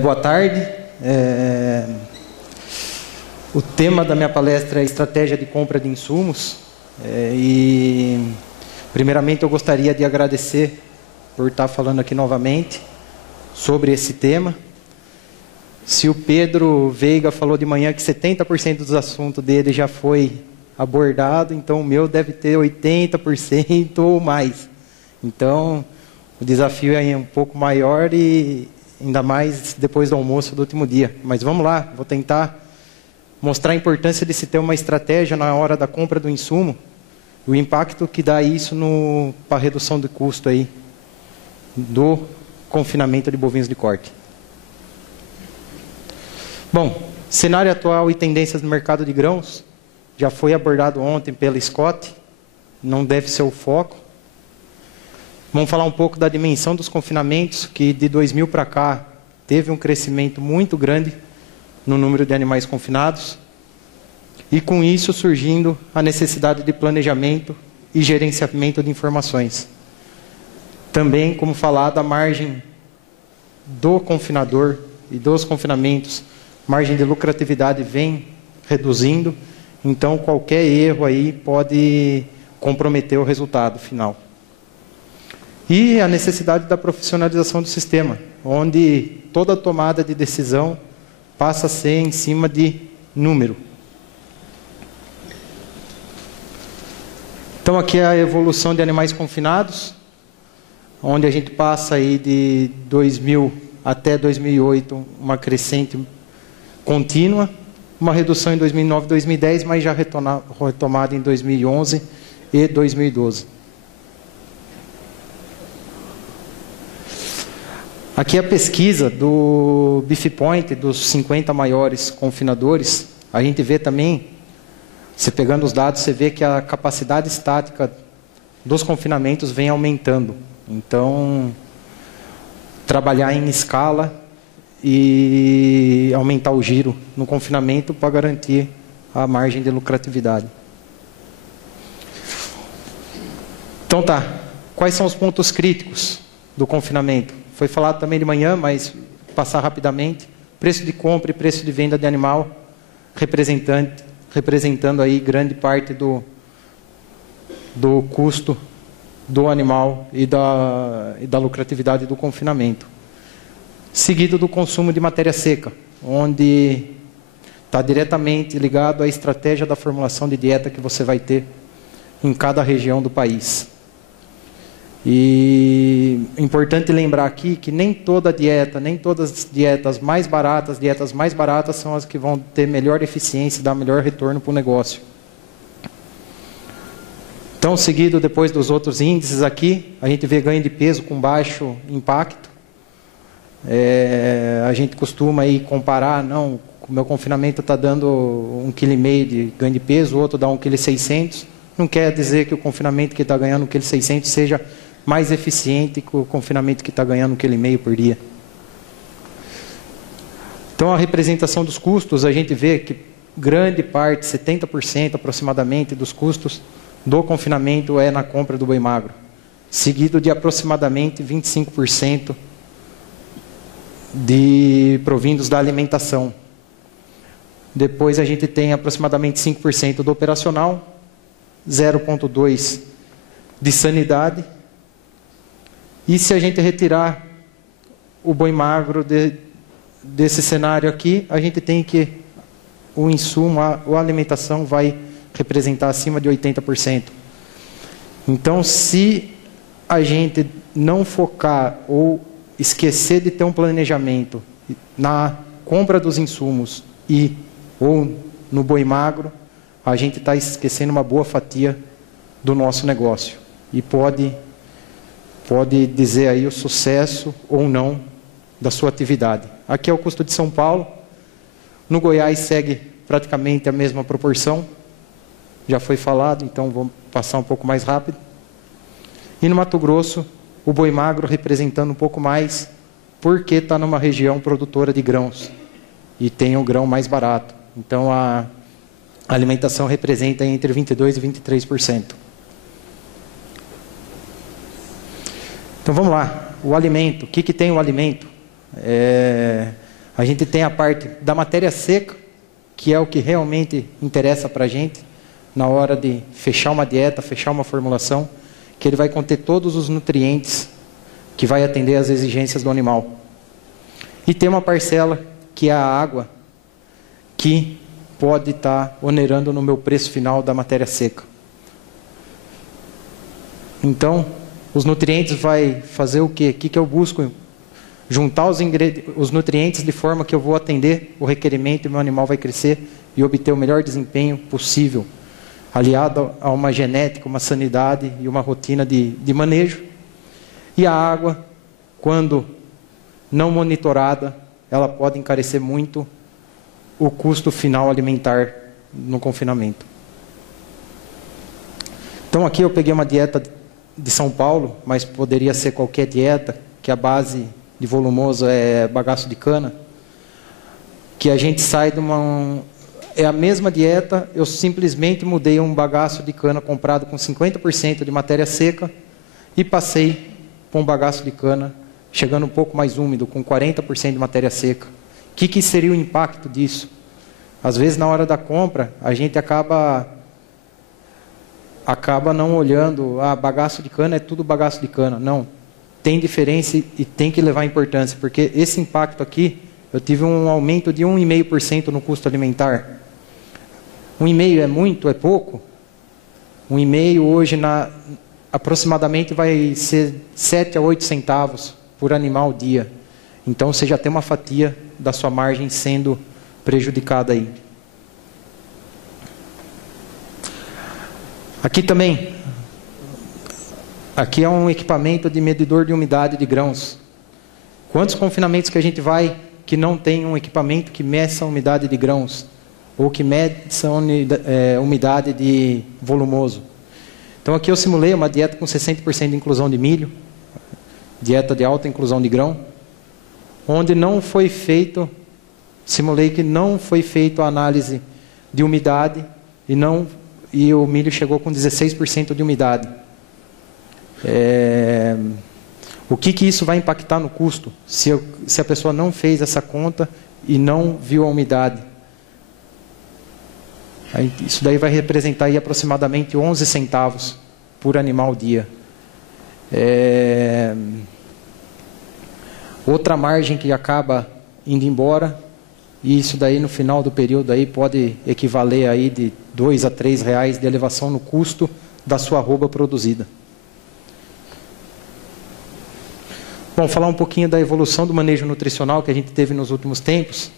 Boa tarde. O tema da minha palestra é estratégia de compra de insumos. E primeiramente eu gostaria de agradecer por estar falando aqui novamente sobre esse tema. Se o Pedro Veiga falou de manhã que 70% dos assuntos dele já foi abordado, então o meu deve ter 80% ou mais. Então o desafio é um pouco maior e ainda mais depois do almoço do último dia. Mas vamos lá, vou tentar mostrar a importância de se ter uma estratégia na hora da compra do insumo, o impacto que dá isso para a redução de custo aí do confinamento de bovinos de corte. Bom, cenário atual e tendências no mercado de grãos já foi abordado ontem pela Scott, não deve ser o foco. Vamos falar um pouco da dimensão dos confinamentos, que de 2000 para cá teve um crescimento muito grande no número de animais confinados. E com isso surgindo a necessidade de planejamento e gerenciamento de informações. Também, como falado, a margem do confinador e dos confinamentos, margem de lucratividade vem reduzindo. Então qualquer erro aí pode comprometer o resultado final. E a necessidade da profissionalização do sistema, onde toda tomada de decisão passa a ser em cima de número. Então aqui é a evolução de animais confinados, onde a gente passa aí de 2000 até 2008, uma crescente contínua, uma redução em 2009 e 2010, mas já retomada em 2011 e 2012. Aqui é a pesquisa do BeefPoint, dos 50 maiores confinadores. A gente vê também, você pegando os dados, você vê que a capacidade estática dos confinamentos vem aumentando. Então, trabalhar em escala e aumentar o giro no confinamento para garantir a margem de lucratividade. Então tá, quais são os pontos críticos do confinamento? Foi falado também de manhã, mas passar rapidamente. Preço de compra e preço de venda de animal, representando aí grande parte do custo do animal e da lucratividade do confinamento. Seguido do consumo de matéria seca, onde está diretamente ligado à estratégia da formulação de dieta que você vai ter em cada região do país. E é importante lembrar aqui que nem toda dieta, nem todas as dietas mais baratas são as que vão ter melhor eficiência e dar melhor retorno para o negócio. Então, seguido depois dos outros índices aqui, a gente vê ganho de peso com baixo impacto. A gente costuma aí comparar, não, o meu confinamento está dando 1,5 kg de ganho de peso, o outro dá 1,6 kg. Não quer dizer que o confinamento que está ganhando 1,6 kg seja mais eficiente que o confinamento que está ganhando 1,5 kg por dia. Então, a representação dos custos, a gente vê que grande parte, 70% aproximadamente, dos custos do confinamento é na compra do boi magro, seguido de aproximadamente 25% de provindos da alimentação. Depois a gente tem aproximadamente 5% do operacional, 0,2% de sanidade. E se a gente retirar o boi magro desse cenário aqui, a gente tem que o insumo, a alimentação vai representar acima de 80%. Então, se a gente não focar ou esquecer de ter um planejamento na compra dos insumos ou no boi magro, a gente está esquecendo uma boa fatia do nosso negócio. E pode dizer aí o sucesso ou não da sua atividade. Aqui é o custo de São Paulo. No Goiás segue praticamente a mesma proporção. Já foi falado, então vamos passar um pouco mais rápido. E no Mato Grosso, o boi magro representando um pouco mais, porque está numa região produtora de grãos e tem o grão mais barato. Então a alimentação representa entre 22% e 23%. Então vamos lá, o alimento. O que tem o alimento? A gente tem a parte da matéria seca, que é o que realmente interessa para a gente na hora de fechar uma dieta, fechar uma formulação, que ele vai conter todos os nutrientes que vai atender às exigências do animal. E tem uma parcela, que é a água, que pode estar onerando no meu preço final da matéria seca. Então, os nutrientes vai fazer o quê? O que eu busco? Juntar os nutrientes de forma que eu vou atender o requerimento e meu animal vai crescer e obter o melhor desempenho possível, aliado a uma genética, uma sanidade e uma rotina de manejo. E a água, quando não monitorada, ela pode encarecer muito o custo final alimentar no confinamento. Então aqui eu peguei uma dieta de São Paulo, mas poderia ser qualquer dieta, que a base de volumoso é bagaço de cana, que a gente sai de uma... É a mesma dieta, eu simplesmente mudei um bagaço de cana comprado com 50% de matéria seca e passei para um bagaço de cana chegando um pouco mais úmido, com 40% de matéria seca. O que seria o impacto disso? Às vezes, na hora da compra, a gente acaba não olhando, bagaço de cana é tudo bagaço de cana. Não. Tem diferença e tem que levar importância, porque esse impacto aqui, eu tive um aumento de 1,5% no custo alimentar. 1,5% é muito, é pouco? 1,5% hoje, aproximadamente, vai ser 7 a 8 centavos por animal dia. Então, você já tem uma fatia da sua margem sendo prejudicada aí. Aqui também, aqui é um equipamento de medidor de umidade de grãos. Quantos confinamentos que a gente vai que não tem um equipamento que meça a umidade de grãos? Ou que meça a umidade de volumoso? Então aqui eu simulei uma dieta com 60% de inclusão de milho, dieta de alta inclusão de grão, onde não foi feito, simulei que não foi feito a análise de umidade e o milho chegou com 16% de umidade. O que isso vai impactar no custo? Se a pessoa não fez essa conta e não viu a umidade. Isso daí vai representar aí aproximadamente 11 centavos por animal dia. Outra margem que acaba indo embora, e isso daí no final do período aí pode equivaler aí de R$2 a R$3 de elevação no custo da sua arroba produzida. Bom, falar um pouquinho da evolução do manejo nutricional que a gente teve nos últimos tempos,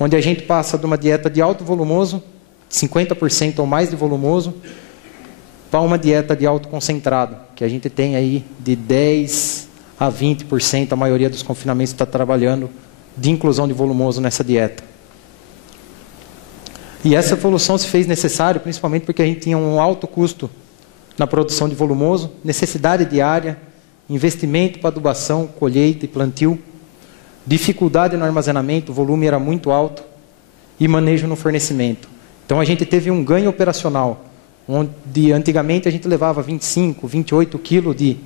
onde a gente passa de uma dieta de alto volumoso, 50% ou mais de volumoso, para uma dieta de alto concentrado, que a gente tem aí de 10% a 20%, a maioria dos confinamentos está trabalhando de inclusão de volumoso nessa dieta. E essa evolução se fez necessária, principalmente porque a gente tinha um alto custo na produção de volumoso, necessidade diária, investimento para adubação, colheita e plantio, dificuldade no armazenamento, o volume era muito alto, e manejo no fornecimento. Então a gente teve um ganho operacional, onde antigamente a gente levava 25, 28 quilos de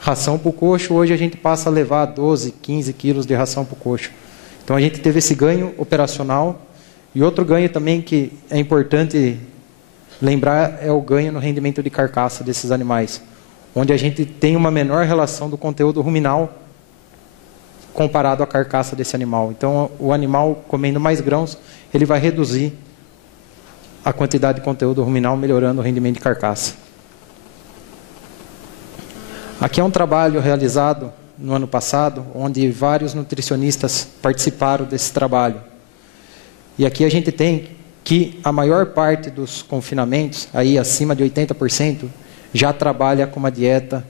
ração para o coxo, hoje a gente passa a levar 12, 15 quilos de ração para o coxo. Então a gente teve esse ganho operacional, e outro ganho também que é importante lembrar é o ganho no rendimento de carcaça desses animais, onde a gente tem uma menor relação do conteúdo ruminal comparado à carcaça desse animal. Então o animal comendo mais grãos, ele vai reduzir a quantidade de conteúdo ruminal, melhorando o rendimento de carcaça. Aqui é um trabalho realizado no ano passado, onde vários nutricionistas participaram desse trabalho. E aqui a gente tem que a maior parte dos confinamentos, aí acima de 80%, já trabalha com uma dieta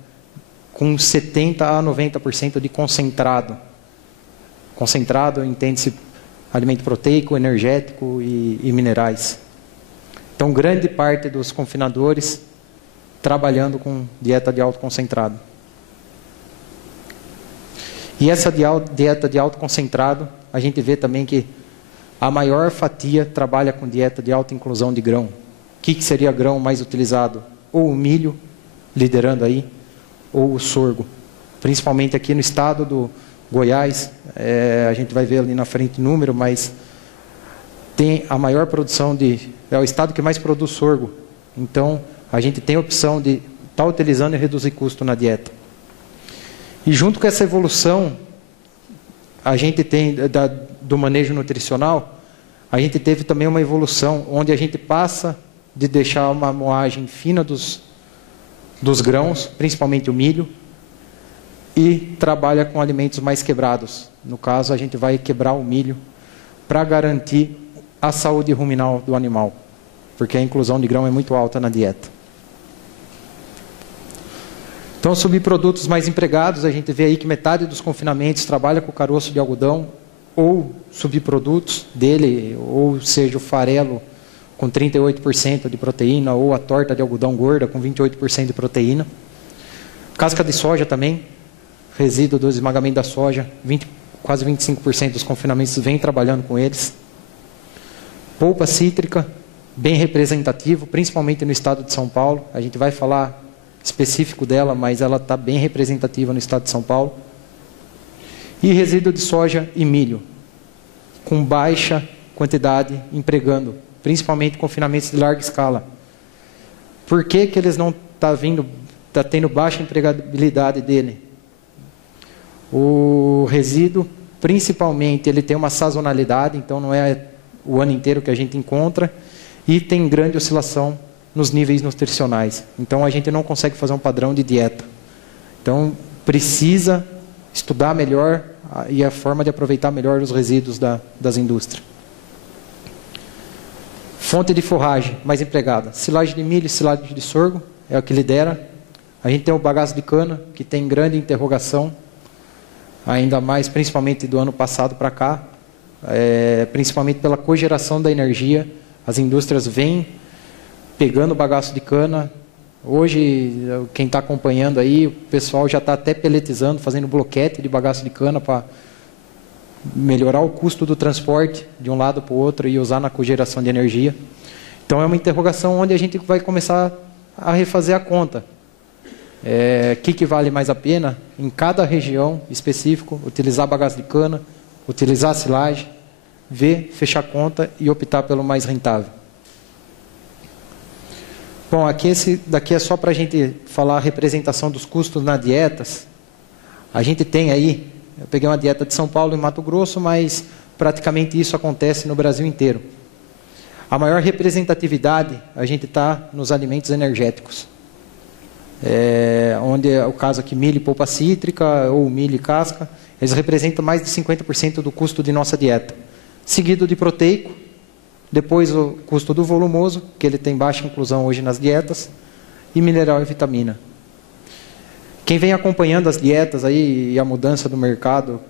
com 70% a 90% de concentrado. Concentrado entende-se alimento proteico, energético e minerais. Então, grande parte dos confinadores trabalhando com dieta de alto concentrado. E essa dieta de alto concentrado, a gente vê também que a maior fatia trabalha com dieta de alta inclusão de grão. O que seria grão mais utilizado? Ou o milho, liderando aí, ou o sorgo. Principalmente aqui no estado Goiás, a gente vai ver ali na frente o número, mas tem a maior produção é o estado que mais produz sorgo. Então, a gente tem a opção de estar utilizando e reduzir custo na dieta. E junto com essa evolução, a gente tem do manejo nutricional, a gente teve também uma evolução onde a gente passa de deixar uma moagem fina dos grãos, principalmente o milho, e trabalha com alimentos mais quebrados. No caso, a gente vai quebrar o milho para garantir a saúde ruminal do animal, porque a inclusão de grão é muito alta na dieta. Então, subprodutos mais empregados, a gente vê aí que metade dos confinamentos trabalha com caroço de algodão ou subprodutos dele, ou seja, o farelo com 38% de proteína, ou a torta de algodão gorda com 28% de proteína. Casca de soja também, resíduo do esmagamento da soja, quase 25% dos confinamentos vem trabalhando com eles. Polpa cítrica, bem representativo, principalmente no estado de São Paulo. A gente vai falar específico dela, mas ela está bem representativa no estado de São Paulo. E resíduo de soja e milho, com baixa quantidade empregando, principalmente confinamentos de larga escala. Por que eles não está tendo baixa empregabilidade dele? O resíduo, principalmente, ele tem uma sazonalidade, então não é o ano inteiro que a gente encontra, e tem grande oscilação nos níveis nutricionais. Então, a gente não consegue fazer um padrão de dieta. Então, precisa estudar melhor e a forma de aproveitar melhor os resíduos das indústrias. Fonte de forragem mais empregada. Silagem de milho e silagem de sorgo é o que lidera. A gente tem o bagaço de cana, que tem grande interrogação, ainda mais, principalmente do ano passado para cá, principalmente pela cogeração da energia. As indústrias vêm pegando o bagaço de cana. Hoje, quem está acompanhando aí, o pessoal já está até peletizando, fazendo bloquete de bagaço de cana para melhorar o custo do transporte de um lado para o outro e usar na cogeração de energia. Então, é uma interrogação onde a gente vai começar a refazer a conta. Que vale mais a pena, em cada região específico, utilizar bagaço de cana, utilizar silagem, ver, fechar a conta e optar pelo mais rentável. Bom, esse daqui é só para a gente falar a representação dos custos nas dietas. A gente tem aí, eu peguei uma dieta de São Paulo e Mato Grosso, mas praticamente isso acontece no Brasil inteiro. A maior representatividade a gente está nos alimentos energéticos. Onde é o caso aqui, milho e polpa cítrica, ou milho e casca, eles representam mais de 50% do custo de nossa dieta. Seguido de proteico, depois o custo do volumoso, que ele tem baixa inclusão hoje nas dietas, e mineral e vitamina. Quem vem acompanhando as dietas aí e a mudança do mercado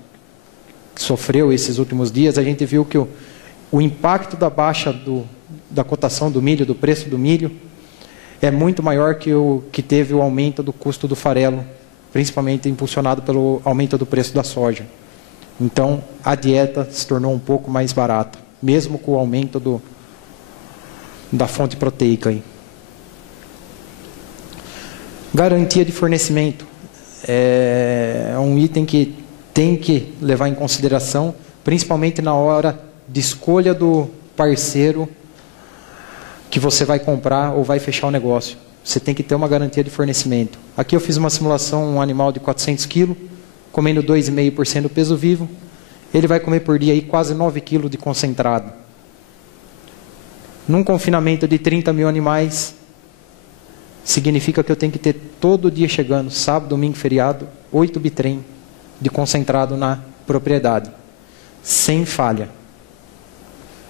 que sofreu esses últimos dias, a gente viu que o impacto da baixa da cotação do milho, do preço do milho, é muito maior que o que teve o aumento do custo do farelo, principalmente impulsionado pelo aumento do preço da soja. Então, a dieta se tornou um pouco mais barata, mesmo com o aumento da fonte proteica aí. Garantia de fornecimento. É um item que tem que levar em consideração, principalmente na hora de escolha do parceiro que você vai comprar ou vai fechar o negócio. Você tem que ter uma garantia de fornecimento. Aqui eu fiz uma simulação, um animal de 400 kg, comendo 2,5% do peso vivo, ele vai comer por dia aí quase 9 kg de concentrado. Num confinamento de 30 mil animais, significa que eu tenho que ter todo dia chegando, sábado, domingo, feriado, 8 bitrem de concentrado na propriedade, sem falha.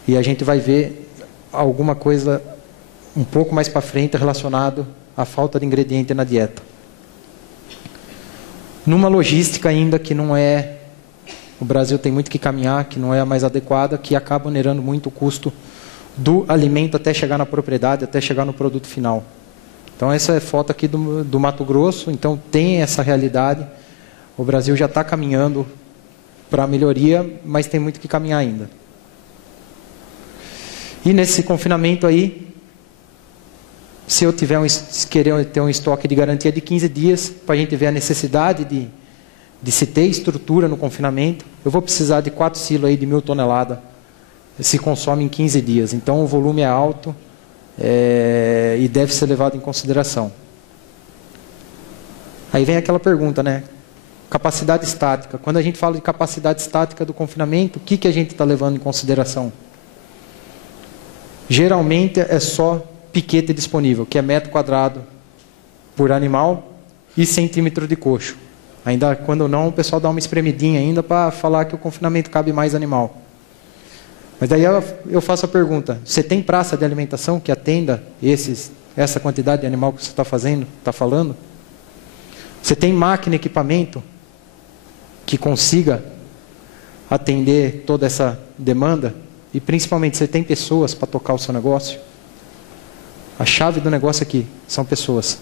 E a gente vai ver alguma coisa um pouco mais para frente relacionado à falta de ingrediente na dieta. Numa logística ainda que não é, o Brasil tem muito que caminhar, que não é a mais adequada, que acaba onerando muito o custo do alimento até chegar na propriedade, até chegar no produto final. Então essa é foto aqui do Mato Grosso, então tem essa realidade. O Brasil já está caminhando para a melhoria, mas tem muito que caminhar ainda. E nesse confinamento aí, se eu querer ter um estoque de garantia de 15 dias, para a gente ver a necessidade de se ter estrutura no confinamento, eu vou precisar de 4 silos aí de 1.000 toneladas. Se consome em 15 dias. Então o volume é alto e deve ser levado em consideração. Aí vem aquela pergunta, né? Capacidade estática. Quando a gente fala de capacidade estática do confinamento, o que a gente está levando em consideração? Geralmente é só piquete disponível, que é metro quadrado por animal e centímetro de coxo. Ainda quando não, o pessoal dá uma espremidinha ainda para falar que o confinamento cabe mais animal. Mas daí eu faço a pergunta, você tem praça de alimentação que atenda essa quantidade de animal que você está falando? Você tem máquina e equipamento que consiga atender toda essa demanda? E principalmente, você tem pessoas para tocar o seu negócio? A chave do negócio aqui são pessoas.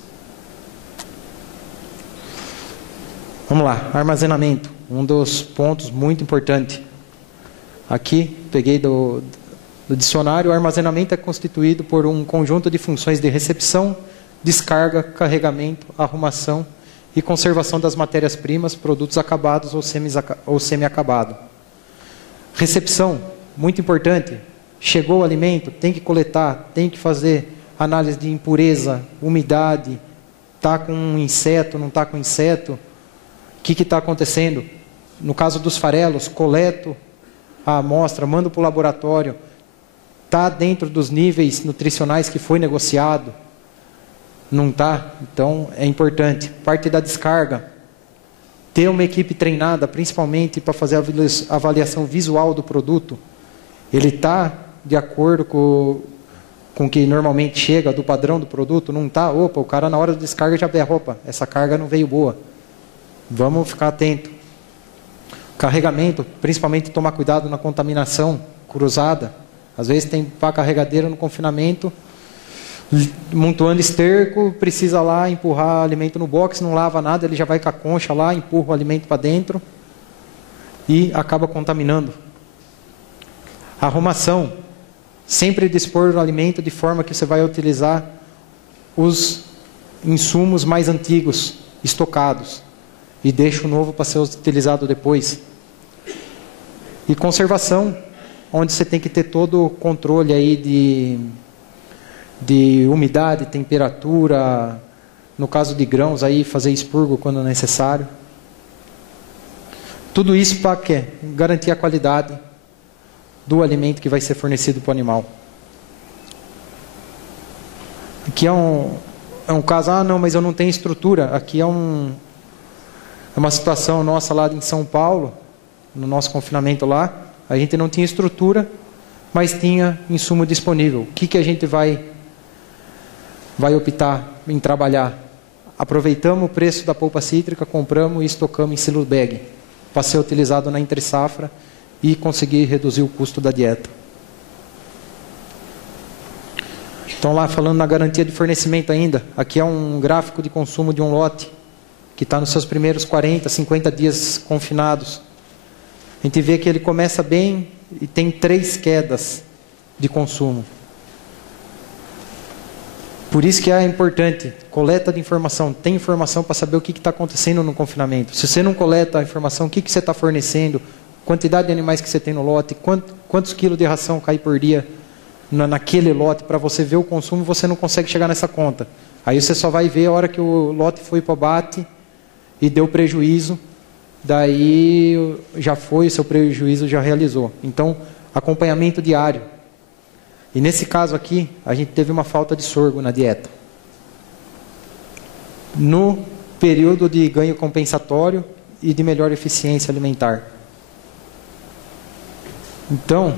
Vamos lá, armazenamento, um dos pontos muito importantes. Aqui, peguei do dicionário, o armazenamento é constituído por um conjunto de funções de recepção, descarga, carregamento, arrumação e conservação das matérias-primas, produtos acabados ou semi-acabados. Recepção, muito importante. Chegou o alimento, tem que coletar, tem que fazer análise de impureza, umidade, está com um inseto, não está com inseto, o que está acontecendo? No caso dos farelos, coleto a amostra, mando para o laboratório, está dentro dos níveis nutricionais que foi negociado, não está? Então é importante. Parte da descarga, ter uma equipe treinada, principalmente para fazer a avaliação visual do produto, ele está de acordo com o que normalmente chega, do padrão do produto? Não está? Opa, o cara na hora da descarga já berra, opa, essa carga não veio boa. Vamos ficar atento. Carregamento, principalmente tomar cuidado na contaminação cruzada. Às vezes tem pá carregadeira no confinamento, montuando esterco, precisa lá empurrar alimento no box, não lava nada, ele já vai com a concha lá, empurra o alimento para dentro e acaba contaminando. Arrumação, sempre dispor o alimento de forma que você vai utilizar os insumos mais antigos, estocados, e deixa o novo para ser utilizado depois. E conservação, onde você tem que ter todo o controle aí de umidade, temperatura, no caso de grãos, aí fazer expurgo quando necessário. Tudo isso para quê? Garantir a qualidade do alimento que vai ser fornecido para o animal. Aqui é um caso, não, mas eu não tenho estrutura. Aqui é uma situação nossa lá em São Paulo, no nosso confinamento lá, a gente não tinha estrutura, mas tinha insumo disponível. O que a gente vai optar em trabalhar? Aproveitamos o preço da polpa cítrica, compramos e estocamos em silo bag, para ser utilizado na entre-safra e conseguir reduzir o custo da dieta. Então lá falando na garantia de fornecimento ainda, aqui é um gráfico de consumo de um lote, que está nos seus primeiros 40, 50 dias confinados. A gente vê que ele começa bem e tem 3 quedas de consumo. Por isso que é importante, coleta de informação, tem informação para saber o que está acontecendo no confinamento. Se você não coleta a informação, o que você está fornecendo, quantidade de animais que você tem no lote, quantos quilos de ração cai por dia naquele lote, para você ver o consumo, você não consegue chegar nessa conta. Aí você só vai ver a hora que o lote foi para o abate e deu prejuízo, daí já foi, o seu prejuízo já realizou. Então, acompanhamento diário. E nesse caso aqui, a gente teve uma falta de sorgo na dieta. No período de ganho compensatório e de melhor eficiência alimentar. Então,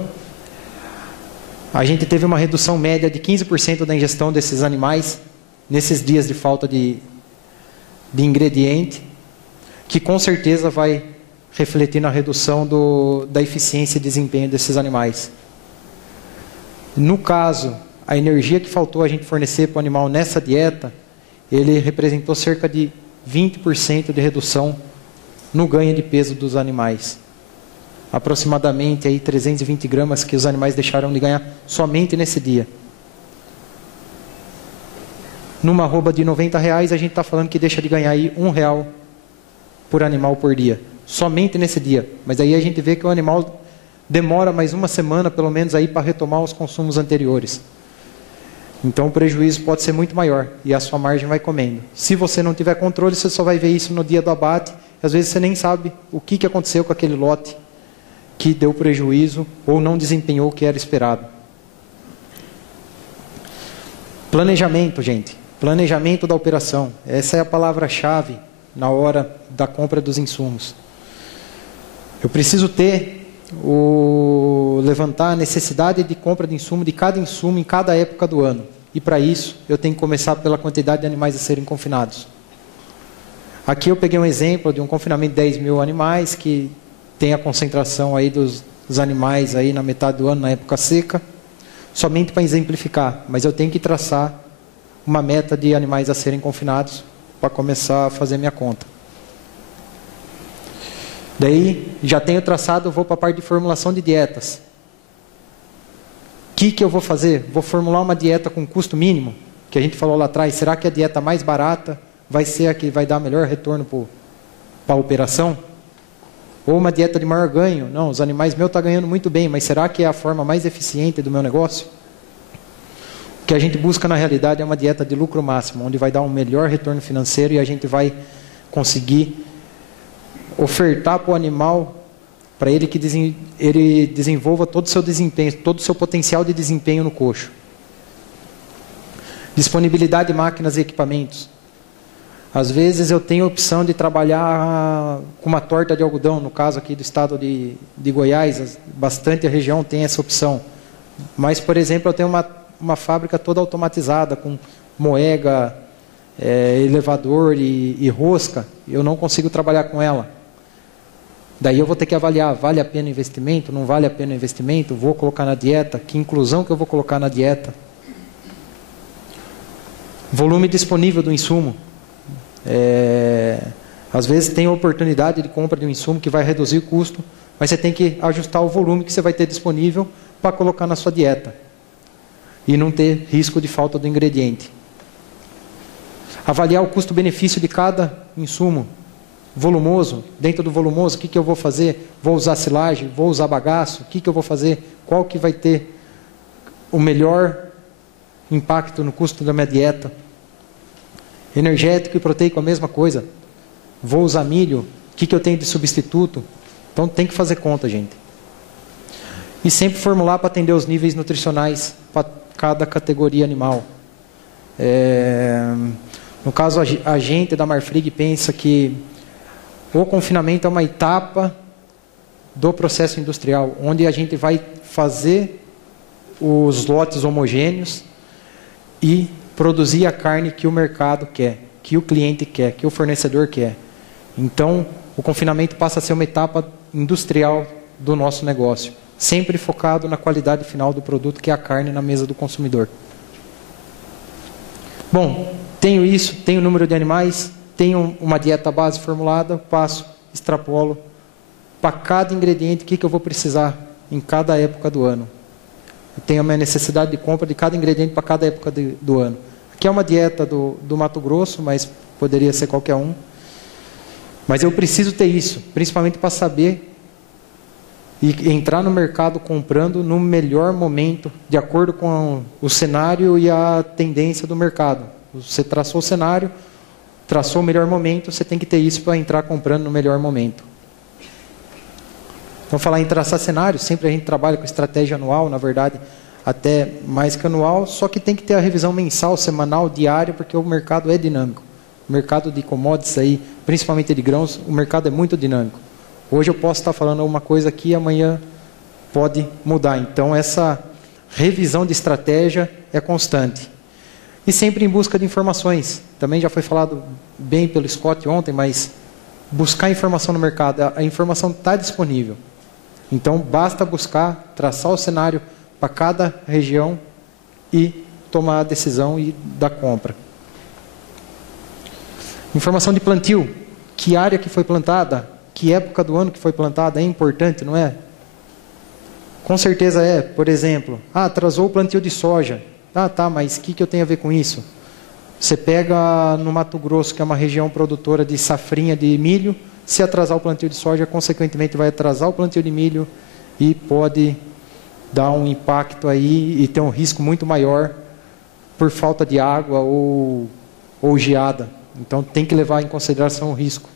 a gente teve uma redução média de 15% da ingestão desses animais nesses dias de falta de ingrediente, que com certeza vai refletir na redução da eficiência e desempenho desses animais. No caso, a energia que faltou a gente fornecer para o animal nessa dieta, ele representou cerca de 20% de redução no ganho de peso dos animais. Aproximadamente aí 320 gramas que os animais deixaram de ganhar somente nesse dia. Numa arroba de R$90, a gente está falando que deixa de ganhar aí R$1 por animal por dia. Somente nesse dia. Mas aí a gente vê que o animal demora mais uma semana, pelo menos, aí para retomar os consumos anteriores. Então o prejuízo pode ser muito maior e a sua margem vai comendo. Se você não tiver controle, você só vai ver isso no dia do abate. Às vezes você nem sabe o que aconteceu com aquele lote que deu prejuízo ou não desempenhou o que era esperado. Planejamento, gente. Planejamento da operação. Essa é a palavra-chave na hora da compra dos insumos. Eu preciso levantar a necessidade de compra de insumo de cada insumo em cada época do ano. E para isso, eu tenho que começar pela quantidade de animais a serem confinados. Aqui eu peguei um exemplo de um confinamento de 10 mil animais, que tem a concentração aí dos animais aí na metade do ano, na época seca, somente para exemplificar. Mas eu tenho que traçar uma meta de animais a serem confinados para começar a fazer minha conta. Daí, já tenho traçado, vou para a parte de formulação de dietas. O que eu vou fazer? Vou formular uma dieta com custo mínimo, que a gente falou lá atrás. Será que a dieta mais barata vai ser a que vai dar melhor retorno para a operação? Ou uma dieta de maior ganho? Não, os animais meus estão ganhando muito bem, mas será que é a forma mais eficiente do meu negócio? O que a gente busca na realidade é uma dieta de lucro máximo, onde vai dar um melhor retorno financeiro e a gente vai conseguir ofertar para o animal, para ele que ele desenvolva todo o seu desempenho, todo o seu potencial de desempenho no coxo. Disponibilidade de máquinas e equipamentos. Às vezes eu tenho a opção de trabalhar com uma torta de algodão, no caso aqui do estado de Goiás, bastante a região tem essa opção. Mas, por exemplo, eu tenho uma fábrica toda automatizada, com moega, elevador e rosca, eu não consigo trabalhar com ela. Daí eu vou ter que avaliar, vale a pena o investimento, não vale a pena o investimento, vou colocar na dieta, que inclusão que eu vou colocar na dieta. Volume disponível do insumo. Às vezes tem a oportunidade de compra de um insumo que vai reduzir o custo, mas você tem que ajustar o volume que você vai ter disponível para colocar na sua dieta. E não ter risco de falta do ingrediente. Avaliar o custo-benefício de cada insumo. Volumoso, dentro do volumoso, o que eu vou fazer? Vou usar silagem? Vou usar bagaço? O que eu vou fazer? Qual que vai ter o melhor impacto no custo da minha dieta? Energético e proteico, a mesma coisa. Vou usar milho? O que eu tenho de substituto? Então tem que fazer conta, gente. E sempre formular para atender os níveis nutricionais para cada categoria animal. No caso, a gente da Marfrig pensa que o confinamento é uma etapa do processo industrial, onde a gente vai fazer os lotes homogêneos e produzir a carne que o mercado quer, que o cliente quer, que o fornecedor quer. Então, o confinamento passa a ser uma etapa industrial do nosso negócio, sempre focado na qualidade final do produto, que é a carne na mesa do consumidor. Bom, tenho isso, tenho o número de animais, tenho uma dieta base formulada, passo, extrapolo para cada ingrediente o que eu vou precisar em cada época do ano. Eu tenho a minha necessidade de compra de cada ingrediente para cada época do ano. Aqui é uma dieta do Mato Grosso, mas poderia ser qualquer um. Mas eu preciso ter isso, principalmente para saber e entrar no mercado comprando no melhor momento, de acordo com o cenário e a tendência do mercado. Você traçou o cenário, traçou o melhor momento, você tem que ter isso para entrar comprando no melhor momento. Então, falar em traçar cenário, sempre a gente trabalha com estratégia anual, na verdade, até mais que anual, só que tem que ter a revisão mensal, semanal, diária, porque o mercado é dinâmico. O mercado de commodities aí, principalmente de grãos, o mercado é muito dinâmico. Hoje eu posso estar falando alguma coisa aqui, amanhã pode mudar. Então, essa revisão de estratégia é constante. E sempre em busca de informações. Também já foi falado bem pelo Scott ontem, mas buscar informação no mercado. A informação está disponível. Então, basta buscar, traçar o cenário para cada região e tomar a decisão da compra. Informação de plantio. Que área que foi plantada? Que época do ano que foi plantada? É importante, não é? Com certeza é. Por exemplo, atrasou o plantio de soja. Tá, mas o que eu tenho a ver com isso? Você pega no Mato Grosso, que é uma região produtora de safrinha de milho, Se atrasar o plantio de soja, consequentemente vai atrasar o plantio de milho e pode dar um impacto aí e ter um risco muito maior por falta de água ou geada. Então tem que levar em consideração o risco.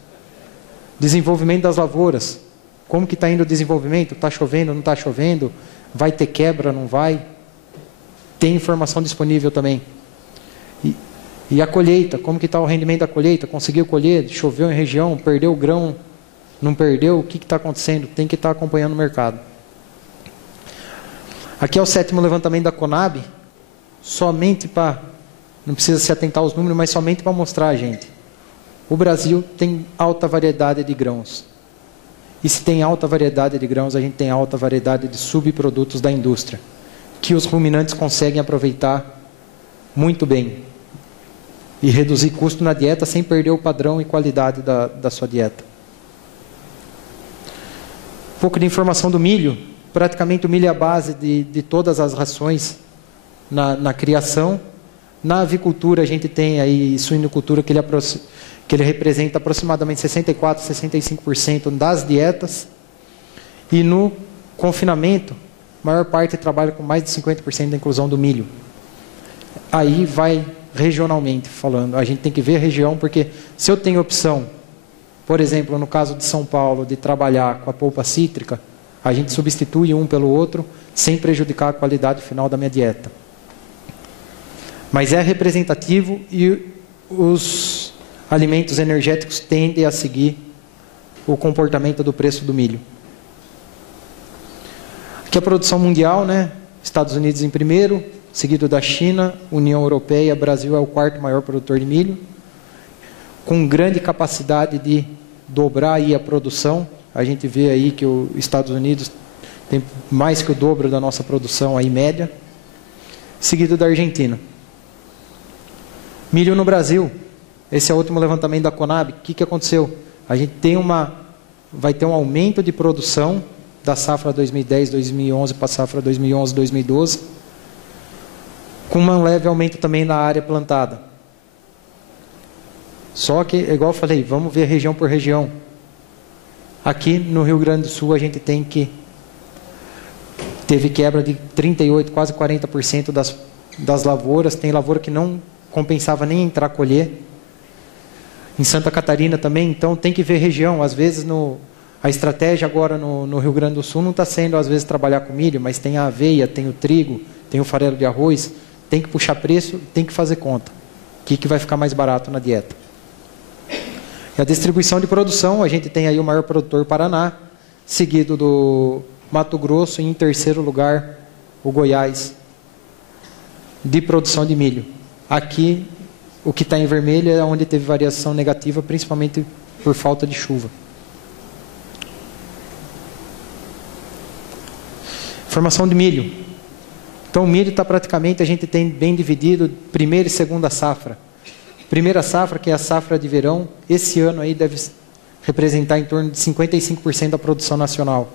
Desenvolvimento das lavouras. Como que está indo o desenvolvimento? Está chovendo, não está chovendo? Vai ter quebra, não vai? Tem informação disponível também. E a colheita, como que está o rendimento da colheita? Conseguiu colher? Choveu em região? Perdeu o grão? Não perdeu? O que está acontecendo? Tem que estar acompanhando o mercado. Aqui é o 7º levantamento da Conab, somente para, não precisa se atentar aos números, mas somente para mostrar, gente. O Brasil tem alta variedade de grãos. E se tem alta variedade de grãos, a gente tem alta variedade de subprodutos da indústria, que os ruminantes conseguem aproveitar muito bem e reduzir custo na dieta sem perder o padrão e qualidade da sua dieta. Um pouco de informação do milho. Praticamente o milho é a base de todas as rações na criação. Na avicultura a gente tem aí suinocultura que ele representa aproximadamente 64%, 65% das dietas. E no confinamento, a maior parte trabalha com mais de 50% da inclusão do milho. Aí vai regionalmente falando. A gente tem que ver a região, porque se eu tenho opção, por exemplo, no caso de São Paulo, de trabalhar com a polpa cítrica, a gente substitui um pelo outro, sem prejudicar a qualidade final da minha dieta. Mas é representativo e os alimentos energéticos tendem a seguir o comportamento do preço do milho. Aqui a produção mundial, né? Estados Unidos em primeiro, seguido da China, União Europeia, Brasil é o 4º maior produtor de milho, com grande capacidade de dobrar aí a produção. A gente vê aí que os Estados Unidos tem mais que o dobro da nossa produção aí média, seguido da Argentina. Milho no Brasil, esse é o último levantamento da Conab. O que aconteceu? A gente vai ter um aumento de produção da safra 2010-2011 para a safra 2011-2012, com um leve aumento também na área plantada. Só que, igual eu falei, vamos ver região por região. Aqui no Rio Grande do Sul a gente teve quebra de 38%, quase 40% das lavouras. Tem lavoura que não compensava nem entrar a colher. Em Santa Catarina também, então tem que ver região. Às vezes a estratégia agora no Rio Grande do Sul não está sendo às vezes trabalhar com milho, mas tem a aveia, tem o trigo, tem o farelo de arroz. Tem que puxar preço, tem que fazer conta. O que vai ficar mais barato na dieta? E a distribuição de produção, a gente tem aí o maior produtor, Paraná, seguido do Mato Grosso e em terceiro lugar o Goiás, de produção de milho. Aqui, o que está em vermelho é onde teve variação negativa, principalmente por falta de chuva. Formação de milho. Então o milho está praticamente, a gente tem bem dividido, primeira e segunda safra. Primeira safra, que é a safra de verão, esse ano aí deve representar em torno de 55% da produção nacional.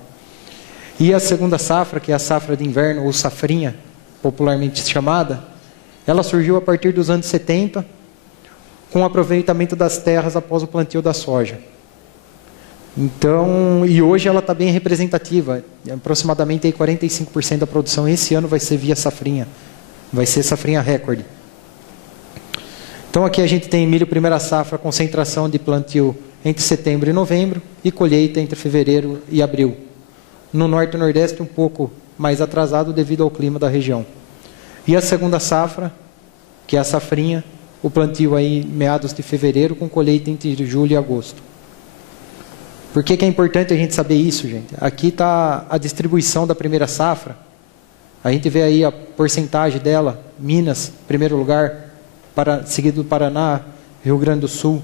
E a segunda safra, que é a safra de inverno, ou safrinha, popularmente chamada, ela surgiu a partir dos anos 70, com o aproveitamento das terras após o plantio da soja. Então, e hoje ela está bem representativa, aproximadamente aí 45% da produção esse ano vai ser via safrinha, vai ser safrinha recorde. Então aqui a gente tem milho primeira safra, concentração de plantio entre setembro e novembro e colheita entre fevereiro e abril. No norte e nordeste um pouco mais atrasado devido ao clima da região. E a segunda safra, que é a safrinha, o plantio aí meados de fevereiro com colheita entre julho e agosto. Por que é importante a gente saber isso, gente? Aqui está a distribuição da primeira safra. A gente vê aí a porcentagem dela, Minas, primeiro lugar, seguido do Paraná, Rio Grande do Sul,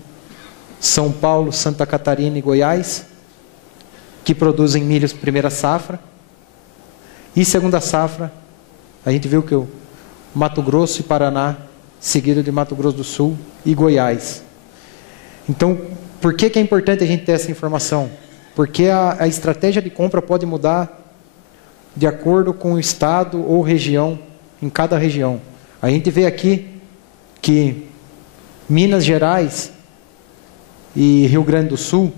São Paulo, Santa Catarina e Goiás, que produzem milho primeira safra. E segunda safra, a gente viu que o Mato Grosso e Paraná, seguido de Mato Grosso do Sul e Goiás. Então, por que é importante a gente ter essa informação? Porque a estratégia de compra pode mudar de acordo com o estado ou região, em cada região. A gente vê aqui que Minas Gerais e Rio Grande do Sul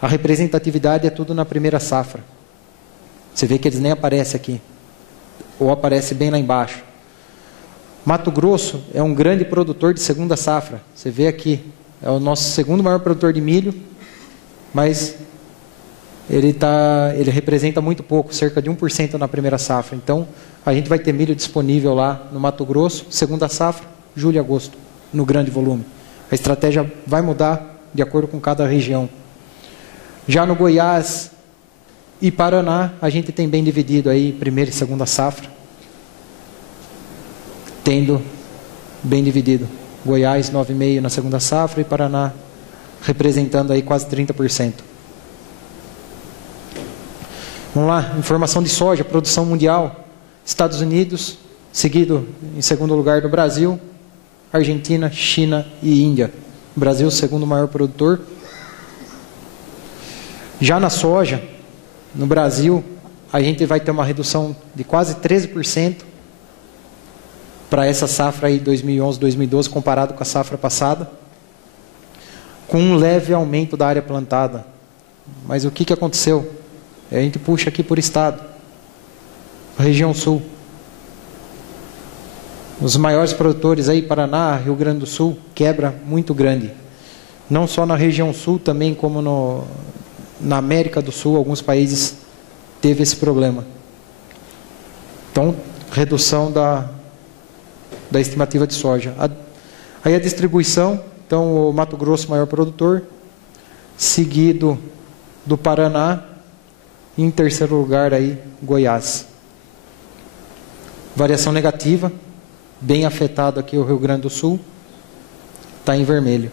A representatividade é tudo na primeira safra. Você vê que eles nem aparecem aqui, ou aparece bem lá embaixo. Mato Grosso é um grande produtor de segunda safra. Você vê aqui, é o nosso segundo maior produtor de milho, mas ele representa muito pouco, cerca de 1% na primeira safra. Então, a gente vai ter milho disponível lá no Mato Grosso, segunda safra, julho e agosto, no grande volume. A estratégia vai mudar de acordo com cada região. Já no Goiás e Paraná, a gente tem bem dividido aí primeira e segunda safra, tendo bem dividido. Goiás 9,5% na segunda safra e Paraná representando aí quase 30%. Vamos lá, informação de soja, produção mundial. Estados Unidos, seguido em segundo lugar do Brasil, Argentina, China e Índia. Brasil, segundo maior produtor. Já na soja, no Brasil, a gente vai ter uma redução de quase 13% para essa safra aí 2011-2012, comparado com a safra passada, com um leve aumento da área plantada. Mas o que aconteceu? A gente puxa aqui por estado. Região Sul. Os maiores produtores aí, Paraná, Rio Grande do Sul, quebra muito grande. Não só na região Sul, também como na América do Sul, alguns países teve esse problema. Então, redução da estimativa de soja. Aí a distribuição, então o Mato Grosso, maior produtor, seguido do Paraná, e em terceiro lugar aí, Goiás. Variação negativa, bem afetado aqui o Rio Grande do Sul, está em vermelho.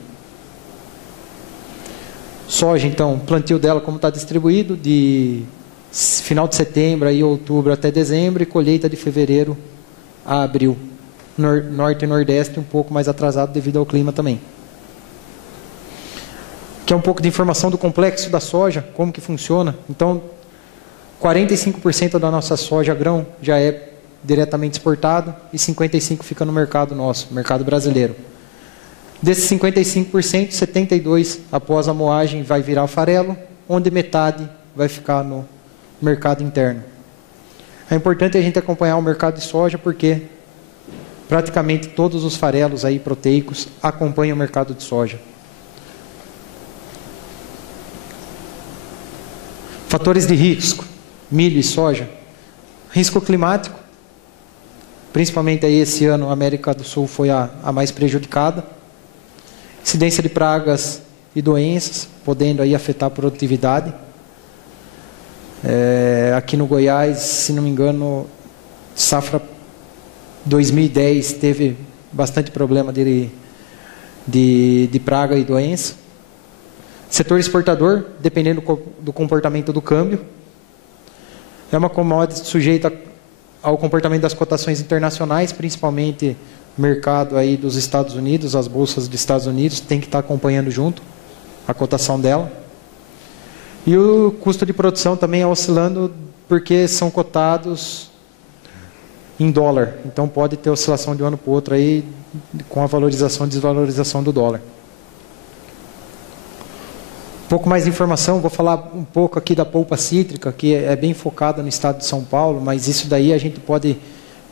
Soja, então, plantio dela como está distribuído, de final de setembro, aí, outubro até dezembro, e colheita de fevereiro a abril. Norte e Nordeste um pouco mais atrasado devido ao clima também. Aqui é um pouco de informação do complexo da soja, como que funciona. Então, 45% da nossa soja grão já é diretamente exportado e 55% fica no mercado nosso, mercado brasileiro. Desses 55%, 72% após a moagem vai virar farelo, onde metade vai ficar no mercado interno. É importante a gente acompanhar o mercado de soja porque praticamente todos os farelos aí proteicos acompanham o mercado de soja. Fatores de risco, milho e soja. Risco climático, principalmente aí esse ano a América do Sul foi a mais prejudicada. Incidência de pragas e doenças, podendo aí afetar a produtividade. Aqui no Goiás, se não me engano, safra 2010 teve bastante problema de praga e doença. Setor exportador, dependendo do comportamento do câmbio. É uma commodity sujeita ao comportamento das cotações internacionais, principalmente o mercado aí dos Estados Unidos, as bolsas dos Estados Unidos, tem que estar acompanhando junto a cotação dela. E o custo de produção também é oscilando porque são cotados em dólar. Então pode ter oscilação de um ano para o outro aí com a valorização e desvalorização do dólar. Um pouco mais de informação, vou falar um pouco aqui da polpa cítrica, que é bem focada no estado de São Paulo, mas isso daí a gente pode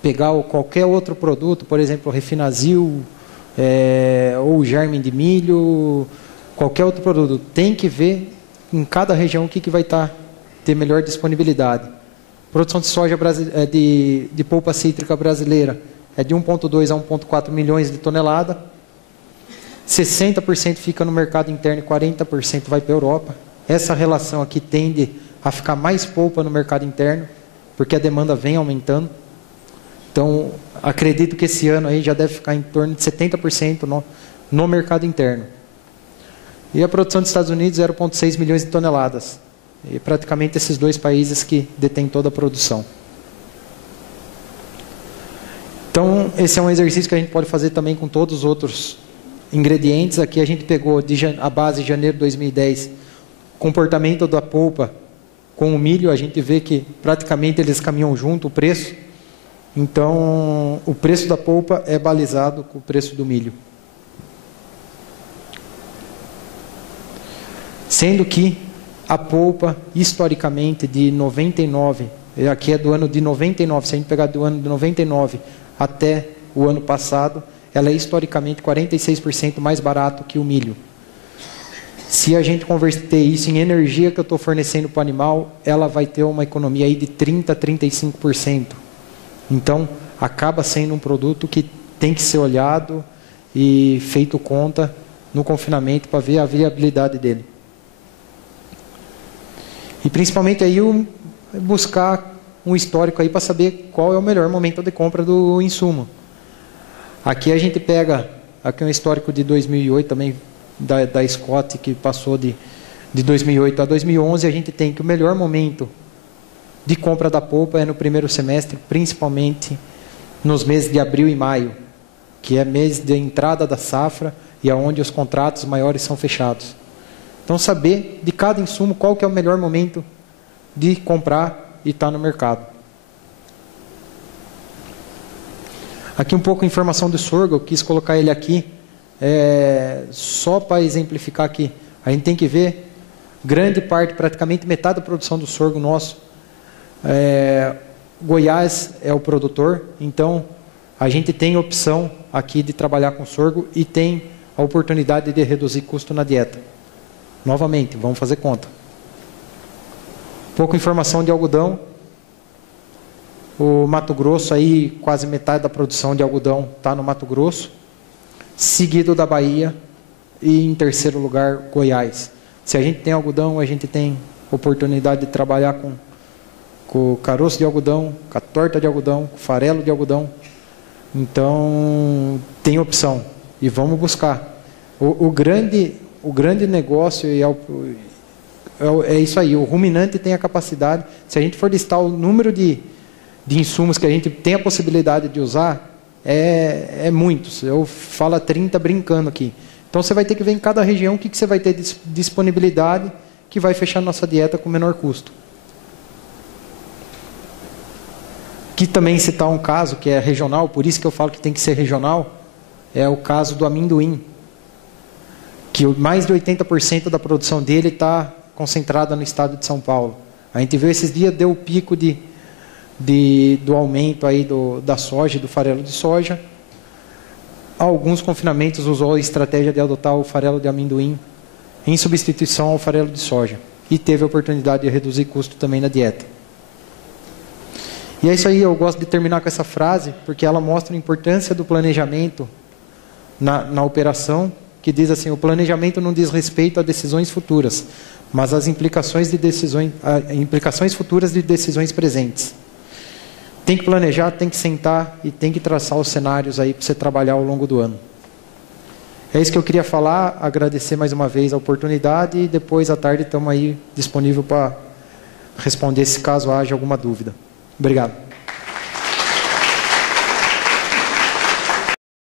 pegar qualquer outro produto, por exemplo, o Refinazil, ou o germe de milho, qualquer outro produto. Tem que ver em cada região o que vai ter melhor disponibilidade. Produção de soja de polpa cítrica brasileira é de 1,2 a 1,4 milhões de toneladas. 60% fica no mercado interno e 40% vai para a Europa. Essa relação aqui tende a ficar mais polpa no mercado interno, porque a demanda vem aumentando. Então, acredito que esse ano aí já deve ficar em torno de 70% no mercado interno. E a produção dos Estados Unidos, 0,6 milhões de toneladas. E praticamente esses dois países que detêm toda a produção. Então, esse é um exercício que a gente pode fazer também com todos os outros ingredientes. Aqui a gente pegou a base de janeiro de 2010, comportamento da polpa com o milho, a gente vê que praticamente eles caminham junto, o preço. Então, o preço da polpa é balizado com o preço do milho. Sendo que A polpa, historicamente, de 99, aqui é do ano de 99, se a gente pegar do ano de 99 até o ano passado, ela é historicamente 46% mais barato que o milho. Se a gente converter isso em energia que eu estou fornecendo para o animal, ela vai ter uma economia aí de 30% a 35%. Então, acaba sendo um produto que tem que ser olhado e feito conta no confinamento para ver a viabilidade dele. E principalmente aí buscar um histórico aí para saber qual é o melhor momento de compra do insumo. Aqui a gente pega, aqui um histórico de 2008 também, da Scott, que passou de 2008 a 2011, a gente tem que o melhor momento de compra da polpa é no primeiro semestre, principalmente nos meses de abril e maio, que é mês de entrada da safra e é onde os contratos maiores são fechados. Então, saber de cada insumo qual que é o melhor momento de comprar e estar no mercado. Aqui um pouco de informação do sorgo, eu quis colocar ele aqui, só para exemplificar que a gente tem que ver, grande parte, praticamente metade da produção do sorgo nosso, Goiás é o produtor, então a gente tem opção aqui de trabalhar com sorgo e tem a oportunidade de reduzir custo na dieta. Novamente, vamos fazer conta. Pouca informação de algodão. O Mato Grosso, aí quase metade da produção de algodão está no Mato Grosso, seguido da Bahia e em terceiro lugar Goiás. Se a gente tem algodão, a gente tem oportunidade de trabalhar com o caroço de algodão, com a torta de algodão, com o farelo de algodão. Então, tem opção e vamos buscar. O grande negócio é isso aí, o ruminante tem a capacidade, se a gente for listar o número de insumos que a gente tem a possibilidade de usar, é muitos. Eu falo 30 brincando aqui. Então você vai ter que ver em cada região o que você vai ter disponibilidade que vai fechar a nossa dieta com menor custo. Que também citar um caso que é regional, por isso que eu falo que tem que ser regional, é o caso do amendoim, que mais de 80% da produção dele está concentrada no estado de São Paulo. A gente viu esses dias, deu o pico do aumento aí da soja, do farelo de soja. Alguns confinamentos usou a estratégia de adotar o farelo de amendoim em substituição ao farelo de soja. E teve a oportunidade de reduzir custo também na dieta. E é isso aí, eu gosto de terminar com essa frase, porque ela mostra a importância do planejamento na operação, que diz assim, o planejamento não diz respeito a decisões futuras, mas às implicações futuras de decisões presentes. Tem que planejar, tem que sentar e tem que traçar os cenários aí para você trabalhar ao longo do ano. É isso que eu queria falar, agradecer mais uma vez a oportunidade e depois à tarde estamos aí disponível para responder se caso haja alguma dúvida. Obrigado.